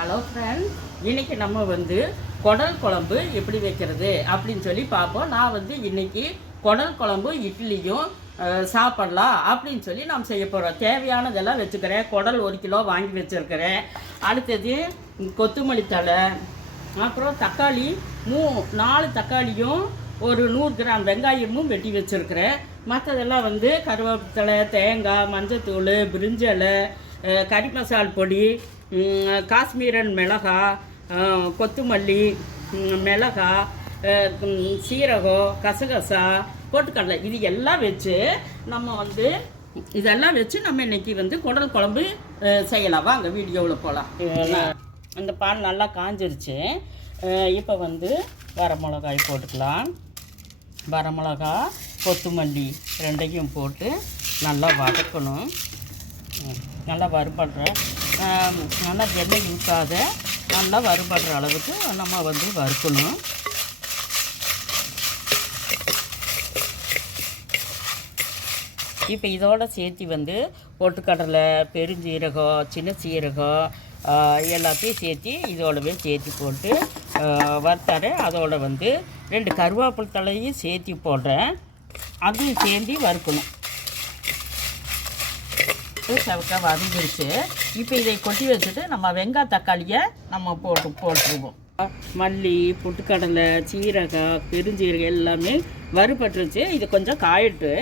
Hello friend இன்றைக்கி நம்ம வந்து குடல் குழம்பு எப்படி வைக்கிறது அப்படின்னு சொல்லி பார்ப்போம். நான் வந்து இன்னைக்கு குடல் குழம்பு இட்லியும் சாப்பிட்லாம் அப்படின்னு சொல்லி நாம் செய்ய போகிறோம் தேவையானதெல்லாம் வச்சுக்கிறேன். குடல் ஒரு கிலோ வாங்கி வச்சுருக்கிறேன். அடுத்தது கொத்தமல்லி தழை அப்புறம் தக்காளி மூ நாலு தக்காளியும் ஒரு நூறு கிராம் வெங்காயமும் வெட்டி வச்சுருக்கிறேன். மற்றதெல்லாம் வந்து கருவேப்பிலை தேங்காய் மஞ்சத்தூள் பிரிஞ்சலை கறி மசால் பொடி காஷ்மீரன் மிளகாய் அஹ், கொத்தமல்லி ம், மிளகாய் அஹ், ம், சீரகம் கசகசா பொட்டுக்கடலை. இது எல்லாம் வச்சு நம்ம வந்து இதெல்லாம் வச்சு நம்ம இன்னைக்கு வந்து குடல் குழம்பு செய்யலாம். வாங்க வீடியோவில் போகலாம் அந்த பால் நல்லா காஞ்சிருச்சு. இப்போ வந்து வரமிளகாய் போட்டுக்கலாம். வரமிளகா கொத்தமல்லி ரெண்டையும் போட்டு நல்லா வதக்கணும். நல்லா வறுபடுற நல்லா எண்ணெய் ஊற்றாத நல்லா வறுபடுற அளவுக்கு நம்ம வந்து வறுக்கணும். இப்போ இதோட சேர்த்து வந்து பொட்டுக்கடலை பெருஞ்சீரகம் சின்ன சீரகம் எல்லாத்தையும் சேர்த்து இதோடவே சேர்த்து போட்டு வறுத்தாரு. அதோட வந்து ரெண்டு கருவேப்பிலை தலையும் சேர்த்து போடுறேன். அதையும் சேர்ந்து வறுக்கணும். செவக்க வதங்கிருச்சு. இப்போ இதை கொட்டி வச்சுட்டு நம்ம வெங்காய தக்காளியை நம்ம போட்டு போட்டுருவோம். மல்லி புட்டுக்கடலை சீரகம் பெருஞ்சீரகம் எல்லாமே வறுபட்டுருச்சு. இது கொஞ்சம் காயிட்டு.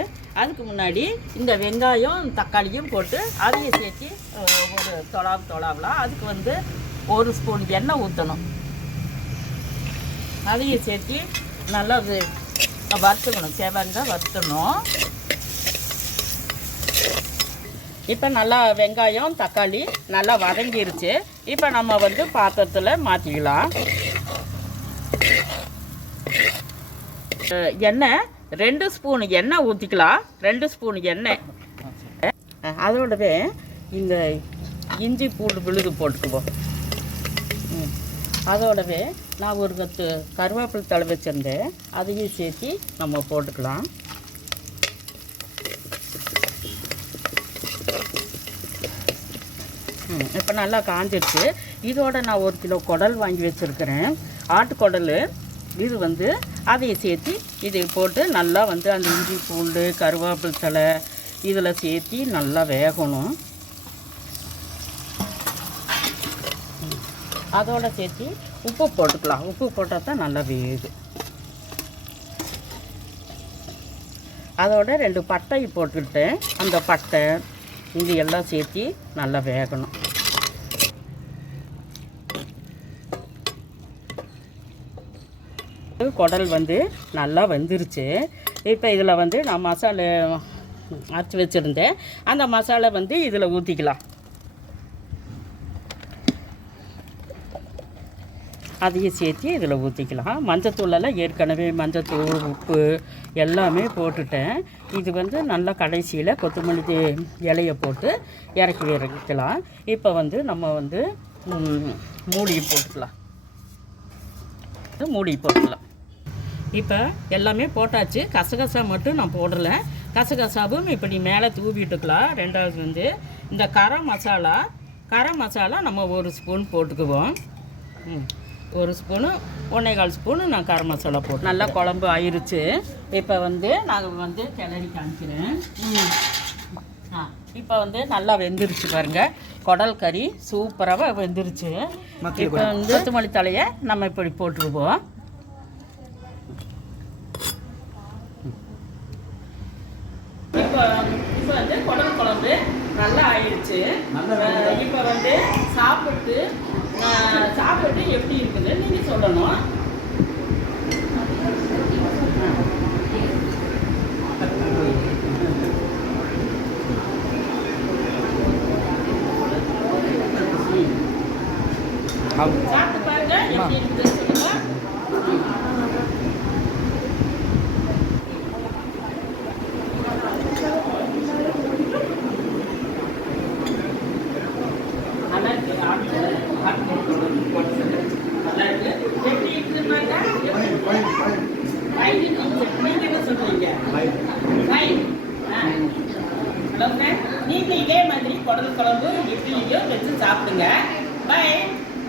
அதுக்கு முன்னாடி இந்த வெங்காயம் தக்காளியும் போட்டு அதையும் சேர்த்து ஒரு தொலாவு தொலாவலாம் அதுக்கு வந்து ஒரு ஸ்பூன் எண்ணெய் ஊற்றணும் அதையும் சேர்த்து நல்லா அது வறுத்துக்கணும். சேவங்க வறுத்தணும். இப்போ நல்லா வெங்காயம் தக்காளி நல்லா வதங்கிருச்சு. இப்போ நம்ம வந்து பாத்திரத்தில் மாற்றிக்கலாம் எண்ணெய் ரெண்டு ஸ்பூன் எண்ணெய் ஊற்றிக்கலாம் ரெண்டு ஸ்பூன் எண்ணெய். அதோடவே இந்த இஞ்சி பூண்டு விழுது போட்டுக்குவோம். ம். அதோடவே நான் ஒரு கத்து கருவேப்பிலை தழை வச்சுருந்தேன். அதையும் சேர்த்து நம்ம போட்டுக்கலாம். இப்போ நல்லா காஞ்சிருச்சு. இதோட நான் ஒரு கிலோ குடல் வாங்கி வச்சுருக்கிறேன். ஆட்டுக்குடல் இது வந்து அதையை சேர்த்து இதை போட்டு நல்லா வந்து அந்த இஞ்சி பூண்டு கருவேப்பிலை தலை இதில் சேர்த்து நல்லா வேகணும். அதோடு அதோட சேர்த்து உப்பு போட்டுக்கலாம். உப்பு போட்டால் தான் நல்லா வேகுது அதோட ரெண்டு பட்டை போட்டுக்கிட்டேன். அந்த பட்டை இது எல்லாம் சேர்த்து நல்லா வேகணும். குடல் வந்து நல்லா வெந்துருச்சு. இப்போ இதில் வந்து நான் மசாலா அரைச்சி வச்சுருந்தேன். அந்த மசாலா வந்து இதில் ஊற்றிக்கலாம் அதையும் சேர்த்து இதில் ஊற்றிக்கலாம் மஞ்சத்தூளெல்லாம் ஏற்கனவே மஞ்சத்தூள் உப்பு எல்லாமே போட்டுட்டேன். இது வந்து நல்லா கடைசியில் கொத்தமல்லி தே- போட்டு இறக்கி இறக்கலாம் இப்போ வந்து நம்ம வந்து மூடி போட்டுக்கலாம். மூடி போட்டுக்கலாம். இப்போ எல்லாமே போட்டாச்சு. கசகசா மட்டும் நான் போடலை. கசகசாவும் இப்படி மேலே தூவிட்டுக்கலாம் ரெண்டாவது வந்து இந்த கரம் மசாலா கரம் மசாலா நம்ம ஒரு ஸ்பூன் போட்டுக்குவோம். ம். ஒரு ஸ்பூனு ஒன்றே கால் ஸ்பூனு நான் கரம் மசாலா போட்டு நல்லா குழம்பு ஆயிருச்சு. இப்போ வந்து நான் வந்து கிளறி காமிக்கிறேன். ம். ஆ இப்போ வந்து நல்லா வெந்துருச்சு பாருங்க. குடல் கறி சூப்பராக வெந்துருச்சு. இப்போ வந்து கொத்தமல்லி தலையை நம்ம இப்படி போட்டுருவோம் இப்போ இப்போ வந்து குடல் குழம்பு நல்லா ஆயிடுச்சு. இப்போ வந்து சாப்பிட்டு சாப்பிட்டு எப்படி இருக்குது நீங்கள் சொல்லணும். சாப்பிட்டு பாருங்க எப்படி இருக்குது நீங்க இதே மாதிரி குடல் குழம்பு இட்லியோ வச்சு சாப்பிடுங்க பை